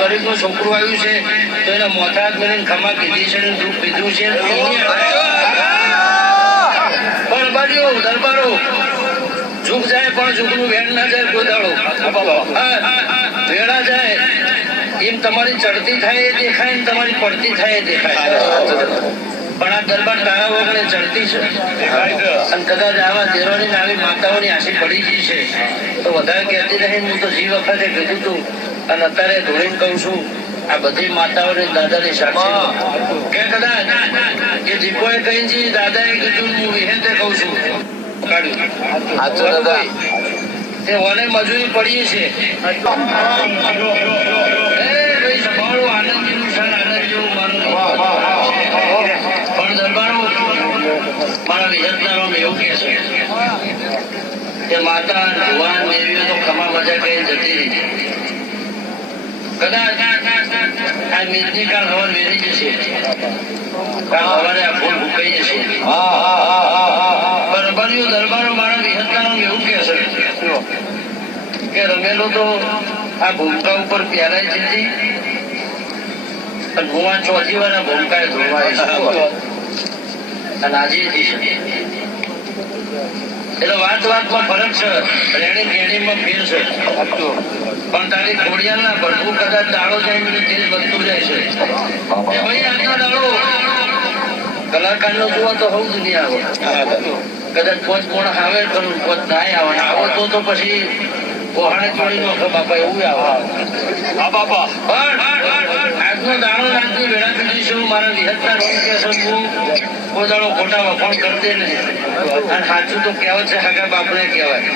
તારીખનું છોકરું આવ્યું છે, તો એના મોથા મેળવીને ખમા કીધી છે દુઃખ પીધું છે. દરબારો, જુગ જાય પણ જુગનું વેણ ના જાય ગોદાળો. વેળા જાય, એમ તમારી ચડતી થાય દેખાય ને તમારી પડતી થાય દેખાય. પણ આ દરબાર તારા વગર ચડતી છે. અને કદાચ આવા દેરોની આવી માતાઓની આશી પડી ગઈ છે. તો વધારે કહેતી નહીં, હું તો જીવ વખતે કીધું તું અને અત્યારે ધોઈને કહું છું આ બધી માતાઓને દાદાની સાક્ષી કે કદાચ દીપોએ કહી છે દાદાએ કીધું હું વિહેતે કહું છું. તે મજૂરી પડી છે. એ મારા એવું છે કે માતા ભગવાન દેવીઓ તો ખમા મજા કઈ જતી રહી. કદાચ આ મેદની જશે. કાલ સવારે આ ફૂલ ભૂકાઈ જશે. બરબારીઓ દરબારો મારા વિહતનારામાં એવું કહે છે કે રમેલો તો આ ભૂમકા ઉપર પ્યારાઈ જતી હું આ ચોથી વાર આ ભૂમકાએ ધોવાય અને આજે એટલે વાત વાતમાં ફરક છે. રેણી કેણીમાં ફેર છે. તારી ખોડિયાના ભરપૂર કદાચ દાડો જાય ને તેલ વધતું જાય છે. એ ભાઈ આજનો દાડો કલાકારનો જુઓ તો હોવું જ નહીં આવે. કદાચ પોચ કોણ આવે પણ પોચ ના આવે. આવો તો તો પછી કોહાણે ચોરી નો બાપા એવું આવે. બાપા. આજનો દાડો આજની વેળા પીધી છે મારા વિહતના રોગ કે છે હું પોતાનો ખોટા વખાણ કરતે નહીં. અને સાચું તો કહેવત છે હગા બાપને કહેવાય.